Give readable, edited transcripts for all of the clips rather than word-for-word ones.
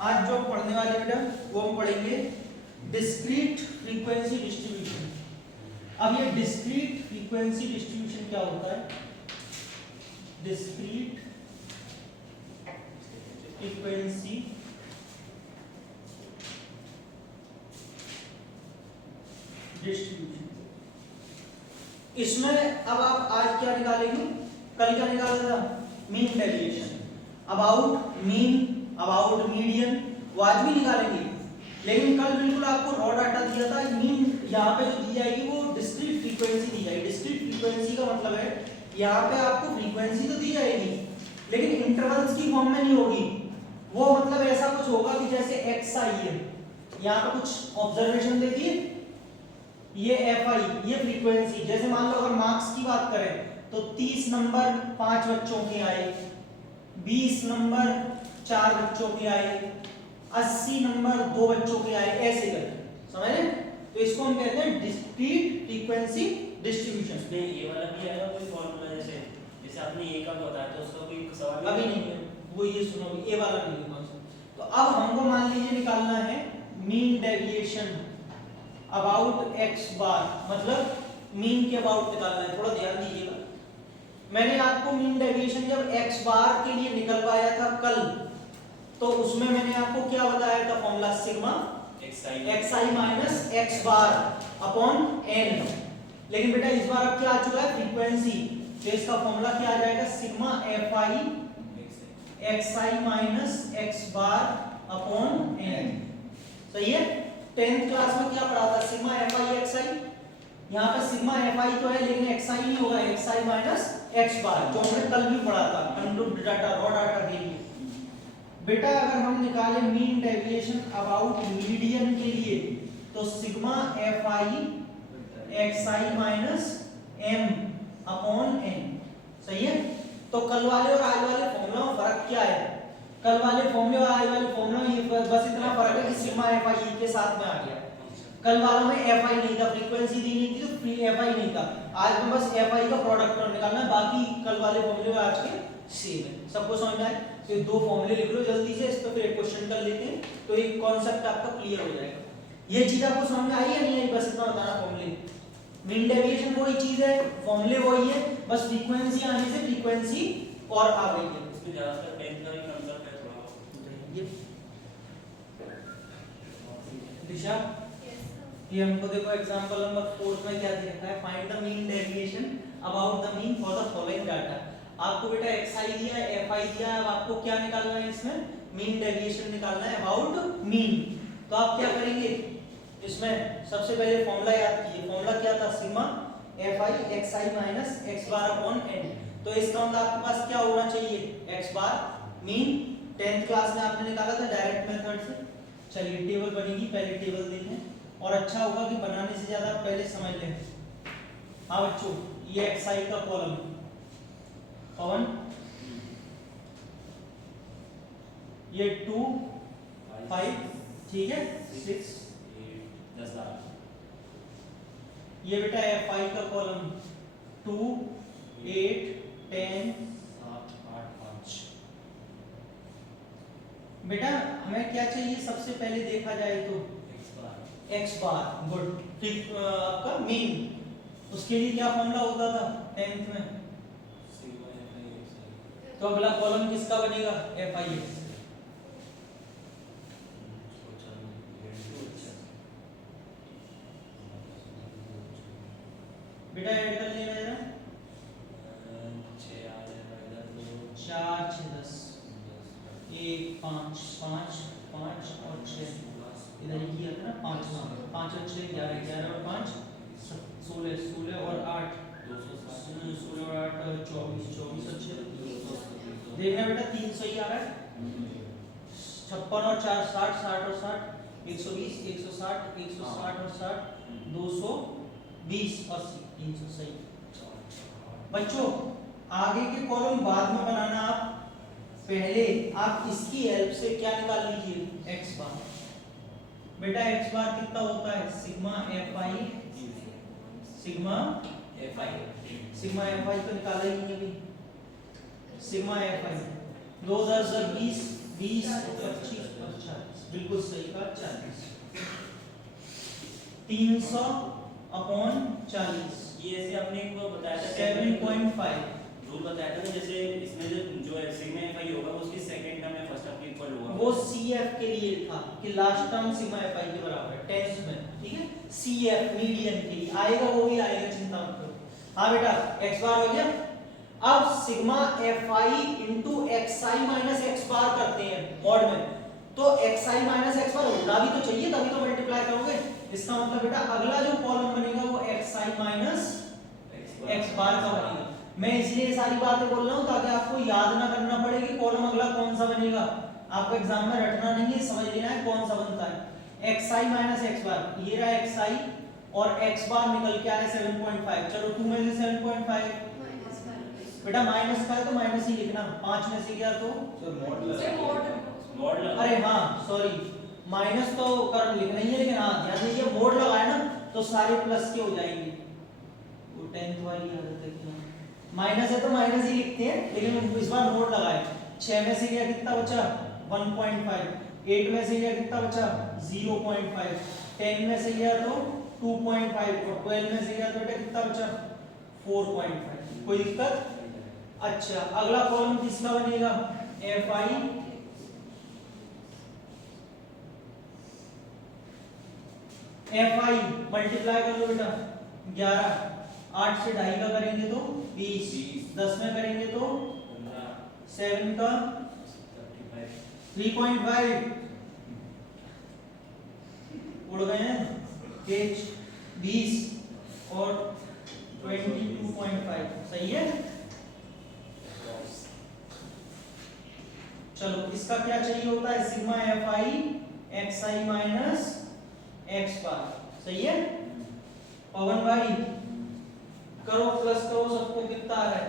आज जो पढ़ने वाले बेटा वो हम पढ़ेंगे डिस्क्रीट फ्रीक्वेंसी डिस्ट्रीब्यूशन। अब ये डिस्क्रीट फ्रीक्वेंसी डिस्ट्रीब्यूशन क्या होता है? डिस्क्रीट फ्रीक्वेंसी डिस्ट्रीब्यूशन, इसमें अब आप आज क्या निकालेंगे? कल क्या निकाला था? Mean deviation, about mean, about median, वो आज भी निकालेंगे। लेकिन कल बिल्कुल आपको रॉ डाटा दिया था। मीन यहाँ पे जो दी जाएगी वो डिस्क्रीट फ्रीक्वेंसी दी जाएगी। डिस्क्रीट फ्रीक्वेंसी का मतलब है यहाँ पे आपको फ्रीक्वेंसी तो दी जाएगी लेकिन इंटरवल्स की फॉर्म में नहीं होगी। वो मतलब ऐसा कुछ होगा कि जैसे एक्स आई है, यहाँ पे कुछ ऑब्जर्वेशन दे दिए, ये एफ आई, ये फ्रीक्वेंसी। जैसे मान लो अगर मार्क्स की बात करें तो 30 नंबर 5 बच्चों के आए, 20 नंबर 4 बच्चों के आए, 80 नंबर 2 बच्चों के आए, ऐसे करके समझ रहे? तो इसको हम कहते हैं डिस्क्रीट फ्रीक्वेंसी डिस्ट्रीब्यूशन। इसमें ये वाला भी आएगा कोई फॉर्मूला, जैसे जैसे आपने ए का बताया तो उसका कोई सवाल अभी नहीं है वो, ये सुनो ए वाला नहीं है। तो अब हमको मान लीजिए निकालना है मीन डेविएशन अबाउट एक्स बार, मतलब मीन के अबाउट निकालना है। थोड़ा ध्यान दीजिएगा, मैंने आपको मीन डेविएशन जब एक्स बार के लिए निकलवाया था कल, तो उसमें मैंने आपको क्या बताया था? फॉर्मूला सिग्मा एक्स आई minus x bar upon n. लेकिन बेटा इस बार अब क्या आ चुका है? फ्रीक्वेंसी। तो इसका फॉर्मूला क्या आ जाएगा? Sigma F I x I minus x bar upon N. सही है? 10th क्लास में क्या पढ़ा था? Sigma F I x I. यहाँ पे सिग्मा एफ आई तो है लेकिन एक्स आई नहीं होगा, एक्स आई माइनस एक्स बार, जो हमने कल भी पढ़ा था कंट्रोल डाटा, रॉ डाटा के लिए। बेटा अगर हम निकालें मीन डेविएशन अबाउट मीडियन के लिए तो sigma F I x I minus M upon N. सही है? तो कल वाले और आज वाले फॉर्मूला में फर्क क्या है? कल वाले फॉर्मूले और आज वाले फॉर्मूला में ये बस इतना फर्क है कि सिग्मा एफ आई के साथ में आ गया। कल वालों में एफ आई नहीं था, फ्रीक्वेंसी दी नहीं थी तो फ्री एफ आई नहीं था। आज में बस एफ आई का प्रोडक्ट निकालना है, बाकी कल वाले फॉर्मूले में आज के सेम है। सबको समझ में आए? तो ये दो फॉर्मूले लिख लो जल्दी से, इस पे फिर एक क्वेश्चन कर लेते हैं तो एक कॉन्सेप्ट आपका क्लियर हो जाएगा। ये चीज आपको समझ में आई या नहीं आई? बस इतना बताना। फॉर्मूले मीन डेविएशन वही चीज है, फॉर्मूले वही है, बस फ्रीक्वेंसी आने से फ्रीक्वेंसी और आ गई है। इसमें ज्यादातर 10th का ही कंसेप्ट है थोड़ा। ये दिशा, ये हमको देखो एग्जांपल नंबर 4 में क्या दिया है? Find the mean deviation about the mean for the following data. आपको बेटा एक्स आई दिया है, एफ आई दिया है, अब आपको क्या निकालना है? इसमें मीन डेविएशन निकालना है अबाउट मीन। तो आप क्या करेंगे? इसमें सबसे पहले फॉर्मूला याद कीजिए। फॉर्मूला क्या था? Sigma F I x I minus x bar upon N. तो इसका मतलब आपके पास क्या होना चाहिए? एक्स बार मीन। 10th क्लास में आपने निकाला था डायरेक्ट मेथड से। चलिए टेबल बनेगी, पहले टेबल देखें और अच्छा होगा कि बनाने से ज्यादा पहले समझ लें। हाँ बच्चों, ये एक्स आई का कॉलम पवन, ये 2 5 ठीक है 6 10 ये बेटा एफ आई का कॉलम 2 8 10 7 8 5। बेटा हमें क्या चाहिए? सबसे पहले देखा जाए तो एक्स बार। गुड। ठीक, आपका मीन, उसके लिए क्या फॉर्मूला होता था 10th में? तो अगला कॉलम किसका बनेगा? एफ आई एक्स। बेटा ऐड कर लेना जरा। 4 6 10 1 5 5 5 और 6 इधर ही किया था ना। 5 5 और 6 11 11 और 5 16 16 और 8 16 और 8 24 24 और 6 देखना बेटा 300 ही आ रहा है। 56 और 4 60 60 और 60 120 160 160 और 60 220 80 300। सही बच्चों, आगे के कॉलम बाद में बनाना। आप पहले आप इसकी हेल्प से क्या निकाल लीजिए? एक्स बार। बेटा एक्स बार कितना होता है? Sigma F I sigma F I तो निकाला ही नहीं अभी। सिग्मा एफ आई 2 10 20 20 25 50 बिल्कुल सही कहा 40 300/40 ये ऐसे आपने एक वो बताया था 7.5 रूल बताया था ना, जैसे इसमें जो सिग्मा एफआई होगा वो उसकी सेकंड टर्म या फर्स्ट टर्म के इक्वल होगा। वो CF के लिए था कि लास्ट टर्म सिग्मा FI के बराबर है टेंस में, ठीक है। CF मीडियन के लिए आएगा, वो भी आएगा, चिंता मत करो। हाँ बेटा x बार हो गया। अब sigma FI into xi minus x बार करते हैं मॉड में, तो xi minus x बार होना भी तो चाहिए, तभी तो मल्टीप्लाई करोगे। इसका मतलब बेटा अगला जो कॉलम बनेगा वो xi minus x बार का बनेगा। मैं इसलिए ये सारी बातें बोल रहा हूँ ताकि आपको याद ना करना पड़े कि कॉलम अगला कौन सा बनेगा। आपको एग्जाम में रटना नहीं है, समझ लेना है कौन सा बनता है। xi minus x बार, ये रहा xi और x बार निकल के आया 7.5। चलो 2 में से 7.5 बेटा माइनस का है तो माइनस ही लिखना, 5 में से गया तो मॉड अरे हाँ सॉरी, माइनस तो कर लिखना ही है, लेकिन हाँ ध्यान दीजिए मोड लगाए ना तो सारे प्लस के हो जाएंगे। वो 10th वाली आदत है कि माइनस है तो माइनस ही लिखते हैं, लेकिन इस बार मोड लगाए। 6 में से गया कितना बचा 1.5, 8 में से गया कितना बचा 0.5, 10 में से गया तो 2.5 और 12 में से गया तो बेटा कितना बचा 4.5। कोई दिक्कत? अच्छा अगला कॉलम किसका बनेगा FI मल्टीप्लाई कर लो बेटा 11, 8 से 2.5 का करेंगे तो 20, 10 में करेंगे तो 7 का 3.5 उड़ गए हैं पेज 20 और 22.5 सही है। चलो इसका क्या चाहिए होता है sigma FI xi minus x बार, सही है। पवन भाई करो प्लस करो, सबको कितना आ रहा है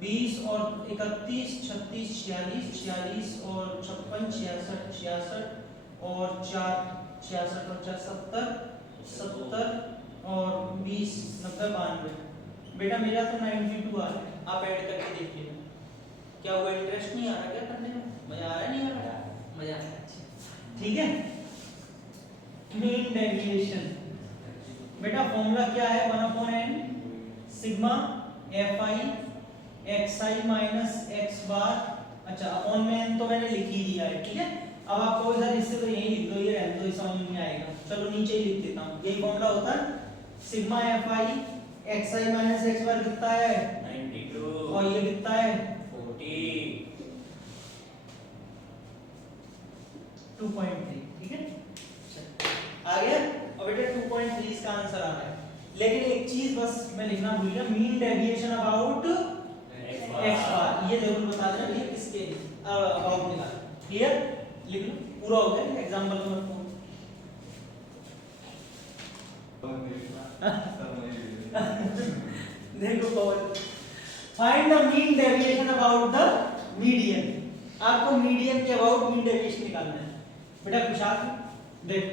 20 और 31 36 46 46 और 56 66 66 और 4 66 और 4 70 70 और 20 90 92। बेटा मेरा तो 92 आ रहा है, आप ऐड करके देख लेना। क्या हुआ इंटरेस्ट नहीं आ रहा क्या करने में? मजा आ रहा है नहीं आ रहा? मजा आ रहा है, अच्छा ठीक है। मीन डेविएशन बेटा फॉर्मूला क्या है 1/n sigma FI xi minus x बार। अच्छा अपॉन में n तो मैंने लिख ही दिया है, ठीक है। अब आपको इधर इससे तो यही लिख दो, ये रहने दो, ये समझ में नहीं आएगा। चलो नीचे ही लिख देता हूँ, यही फॉर्मूला होता है sigma FI xi minus x बार कितना है 92 और ये कितना है 2.3, ठीक है। आ गया। अब बेटा 2.3 इसका आंसर आ रहा है, लेकिन एक चीज बस मैं लिखना भूल गया, मीन डेविएशन अबाउट x बार, ये जरूर बता देना भैया किसके अबाउट निकाल। क्लियर? लिख लो, पूरा हो गया एग्जांपल नंबर 4। देखो Pawan, find the mean deviation about the median. आपको मीडियन के अबाउट मीन डेविएशन निकालना है बेटा। कुशाल देख,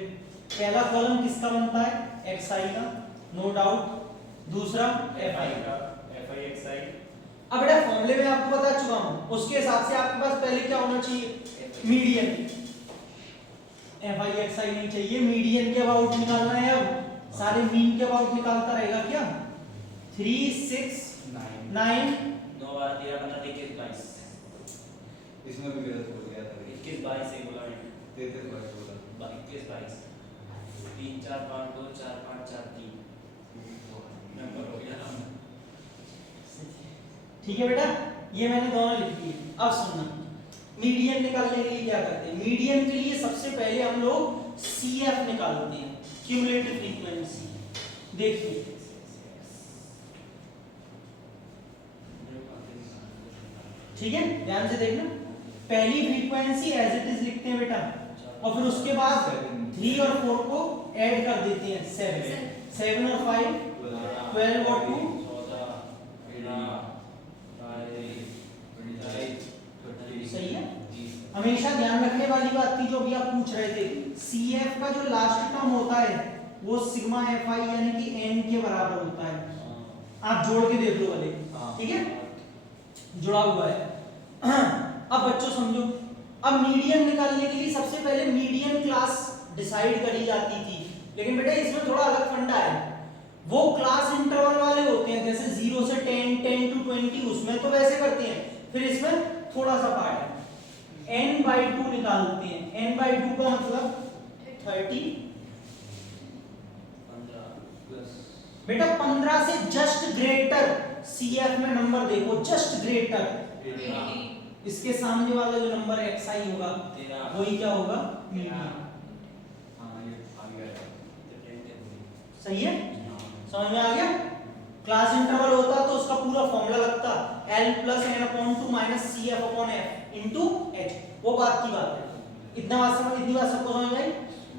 पहला कॉलम किसका बनता है xi का, नो डाउट। दूसरा FI का, FI xi। अब बेटा फॉर्मूले में आपको बता चुका हूं, उसके हिसाब से आपके पास पहले क्या होना चाहिए मीडियन। FI xi नहीं चाहिए, मीडियन के अबाउट निकालना है। अब सारे मीन के अबाउट निकालता रहेगा क्या 3 6 9 9 12 13 15 21 22। इसमें भी गलत हो गया था 21 22 से बोला मैंने 33 बार बोला 21 22 3 4 5 2 4 5 4 3 नंबर हो गया। ठीक है बेटा, ये मैंने दोनों लिख दिए। अब सुनना, मीडियन निकालने के लिए क्या करते हैं। मीडियन के लिए सबसे पहले हम लोग CF निकालते हैं, क्यूमुलेटिव फ्रीक्वेंसी। देखिए ठीक है, ध्यान से देखना। पहली फ्रीक्वेंसी एज इट इज लिखते हैं बेटा, और फिर उसके बाद 3 और 4 को ऐड कर देते हैं 7 और 5 12 और 2 सही है। हमेशा ध्यान रखने वाली बात थी जो अभी आप पूछ रहे थे, CF का जो लास्ट टर्म होता है वो सिग्मा FI यानी कि n के बराबर होता है। आप जोड़ के देख लो भले, ठीक है, जुड़ा हुआ है। अब बच्चों समझो, अब मीडियन निकालने के लिए सबसे पहले मीडियन क्लास डिसाइड करी जाती थी, लेकिन बेटा इसमें थोड़ा अलग फंडा है। वो क्लास इंटरवल वाले होते हैं जैसे 0 से 10, 10 to 20, उसमें तो वैसे करते हैं, फिर इसमें थोड़ा सा पार्ट है, n/2 निकालते हैं। n/2 का मतलब 30। 15 प्लस बेटा 15 से जस्ट ग्रेटर, CF में नंबर देखो, जस्ट ग्रेटर, 13 इसके सामने वाला जो नंबर xi होगा 13 वही क्या होगा, मीडियन। हाँ ये आ गया है। सही है, समझ में आ गया। क्लास इंटरवल होता तो उसका पूरा फॉर्मूला लगता L + n/2 - CF/f * h, वो बात की बात है। इतनी बात सबको समझ में आई।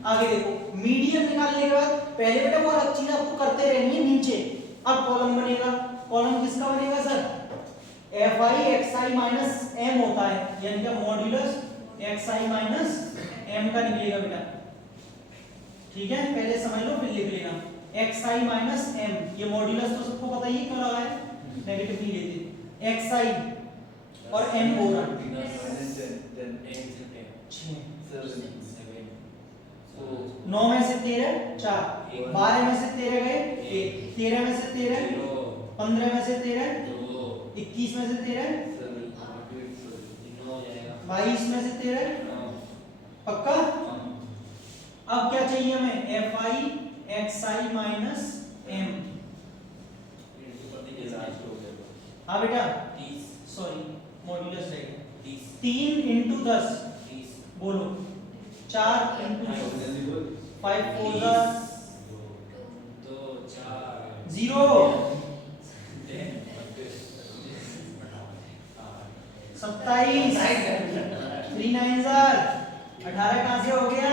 आगे देखो, मीडियन निकालने के बाद पहले बेटा वो अलग चीज आपको करते रहनी है नीचे। अब कॉलम बनेगा, कॉलम किसका बनेगा सर, fi xi - m होता है, यानी कि मॉड्यूलस xi - m का निकलेगा बेटा, ठीक है, पहले समझ लो फिर लिख लेना। xi - m, ये मॉड्यूलस तो सबको पता ही क्यों लगा है, नेगेटिव नहीं लेते, xi और m होगा 9 में से 13 4, 12 में से 13 गए 1, 13 में से 13, 15 में से 13, 21 में से 13, 22 में से 13, पक्का। अब क्या चाहिए हमें, fi xi - m। हाँ बेटा, सॉरी मॉड्यूलस रहेगा 3 × 10, बोलो 4 × 5 4 0, 27, 3 9 18 कहाँ से हो गया,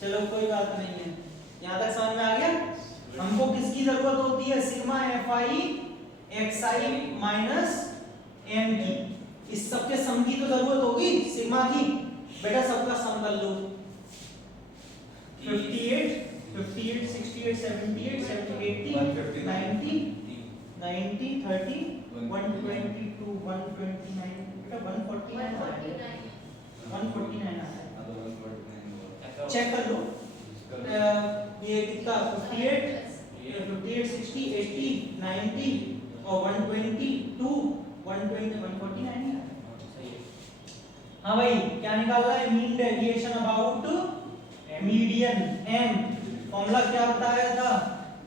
चलो कोई बात नहीं है, यहाँ तक समझ में आ गया। हमको किसकी जरूरत होती है, सिग्मा fi xi - m की, इस सबके सम की तो जरूरत होगी सिग्मा की। बेटा सबका सम कर लो, 58 58 68 78 70 80 90 90 30 122 129, बेटा 149 आ रहा है, 149 आ रहा है, चेक कर लो। ये कितना 58 58 60 80 90 और 122 120 149 है। हाँ भाई, क्या निकालना है, mean deviation about median m। Formula क्या बताया था,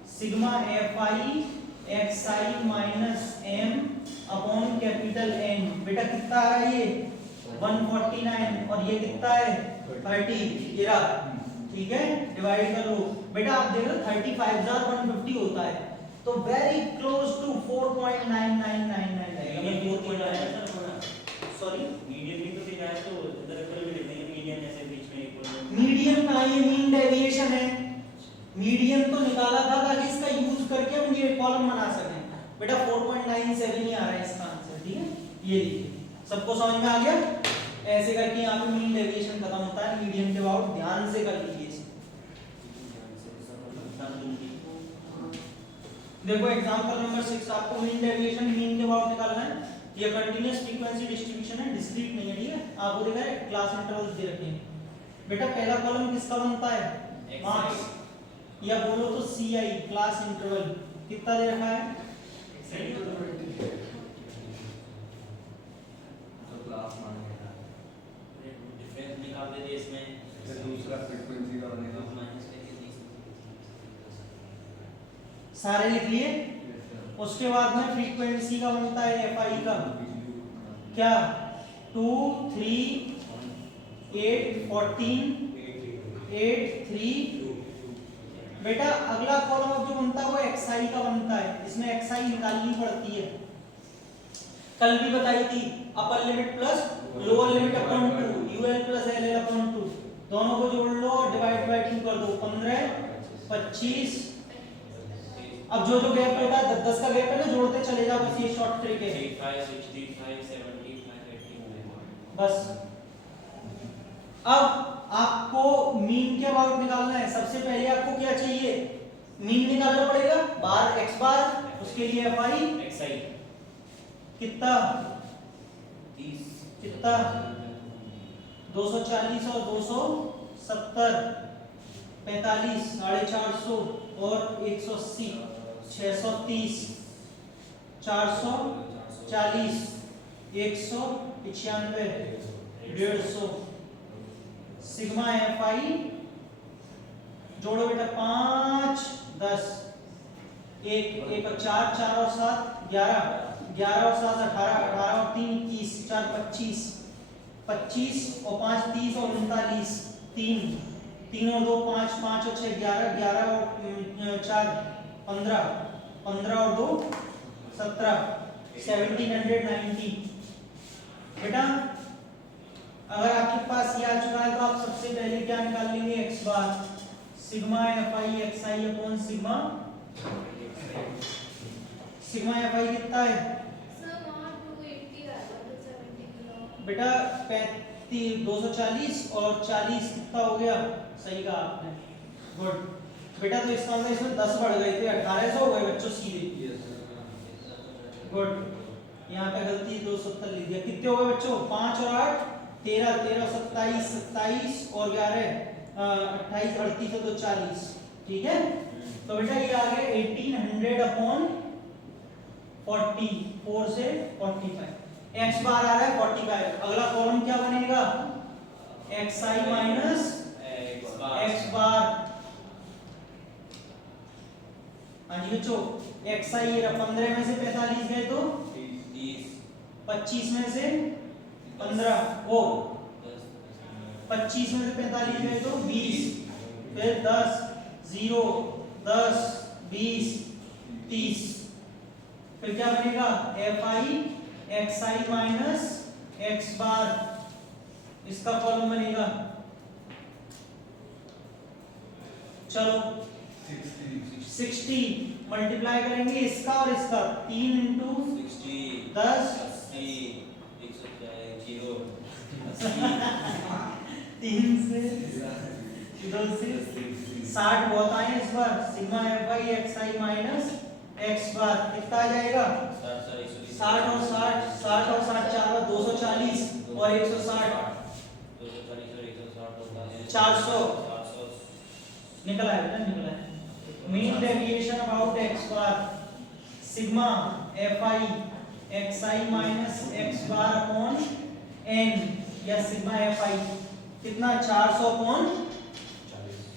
sigma fi xi - m upon capital N। बेटा कितना आ रहा है ये 149 और ये कितना है 30, ये रहा, ठीक है, डिवाइड कर लो। बेटा आप देख लो 35,150 होता है, तो वेरी क्लोज टू 4.9999 रहेगा। सॉरी मीडियन का ये मीन डेविएशन है, मीडियन तो निकाला था ताकि इसका यूज करके हम ये कॉलम बना सकें। बेटा 4.97 ही आ रहा है इसका आंसर, ठीक है, ये लिखिए। सबको समझ में आ गया, ऐसे करके यहाँ पे मीन डेविएशन खत्म होता है, मीडियन के अबाउट ध्यान से कर लीजिए। देखो एग्जांपल नंबर 6, आपको मीन डेविएशन मीन के अबाउट निकालना है। ये कंटीन्यूअस फ्रीक्वेंसी डिस्ट्रीब्यूशन है, डिस्क्रीट नहीं है, ठीक है, आपको देखा है क्लास इंटरवल्स दे रखे हैं। बेटा पहला कॉलम किसका बनता है, मार्क्स, या बोलो तो CI क्लास इंटरवल कितना दे रखा है, तो क्लास मानेगा डिफरेंस निकाल दे इसमें, फिर दूसरा फ्रीक्वेंसी का बनेगा सारे लिख लिए। उसके बाद में फ्रीक्वेंसी का बनता है FI का क्या, 2 3 8 14 8 3। बेटा अगला कॉलम अब जो बनता है वो XI का बनता है, इसमें XI निकालनी पड़ती है, कल भी बताई थी, upper limit plus lower limit upon 2, UL plus LL upon 2, दोनों को जोड़ लो और डिवाइड बाय 2 कर दो, 15 25। अब जो जो गैप होता है 10 का गैप है ना, जोड़ते चले जाओ, बस ये शॉर्ट ट्रिक है। 85 65 75 80 बस अब आपको मीन के अबाउट निकालना है। सबसे पहले आपको क्या चाहिए, मीन निकालना पड़ेगा, बार x बार, उसके लिए fi xi कितना 30 कितना 240 और 270 45 450 और 180 630 440 195 150 सिग्मा एफ आई जोड़ो बेटा 5 10 एक एक और 4 4 और 7 11 11 और 7 18 18 और 3 21 4 25 25 और 5 30 और 39 3 3 और 2 5 5 और 6 11 11 और 4 15 15 और 2 17 1790 बेटा अगर आपके पास ये आ चुका है तो आप सबसे पहले क्या निकाल लेंगे x bar sigma F I x I upon sigma F I कितना है बेटा 35 240 और 40 कितना हो गया सही कहा आपने गुड बेटा तो इसका मतलब इसमें 10 बढ़ गए थे 1800 हो गए बच्चों सीधे गुड यहाँ पे गलती 270 लिख दिया कितने हो गए बच्चों 5 और 8 13 13 27 27 और 11 28 38 तो 40 ठीक है तो बेटा ये आ गया 1800 अपॉन 40 4 से 45 x बार आ रहा है 45 अगला कॉलम क्या बनेगा xi माइनस x बार हाँ जी बच्चों xi ये 15 में से 45 गए तो 25 में से 15 ओ 25 में से 45 गए तो 20 फिर 10 0 10 20 30 फिर क्या बनेगा एफ आई एक्स आई माइनस एक्स बार इसका कॉलम बनेगा चलो 60 मल्टीप्लाई करेंगे इसका और इसका 3 इंटू 10 3 से 2 से 60 बहुत आए इस बार sigma F I x I minus x bar कितना आ जाएगा 60 और 60 60 और 60 4 और 240 और 160 400 निकला है बेटा निकला है mean deviation about X bar sigma F I x I minus x bar upon N या सिग्मा एफ आई कितना 400 अपॉन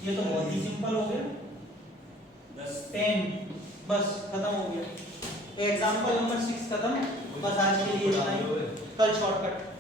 ये तो बहुत ही सिंपल हो गया 10 बस खत्म हो गया एग्जांपल नंबर 6 खत्म बस आज के लिए इतना ही कल शॉर्टकट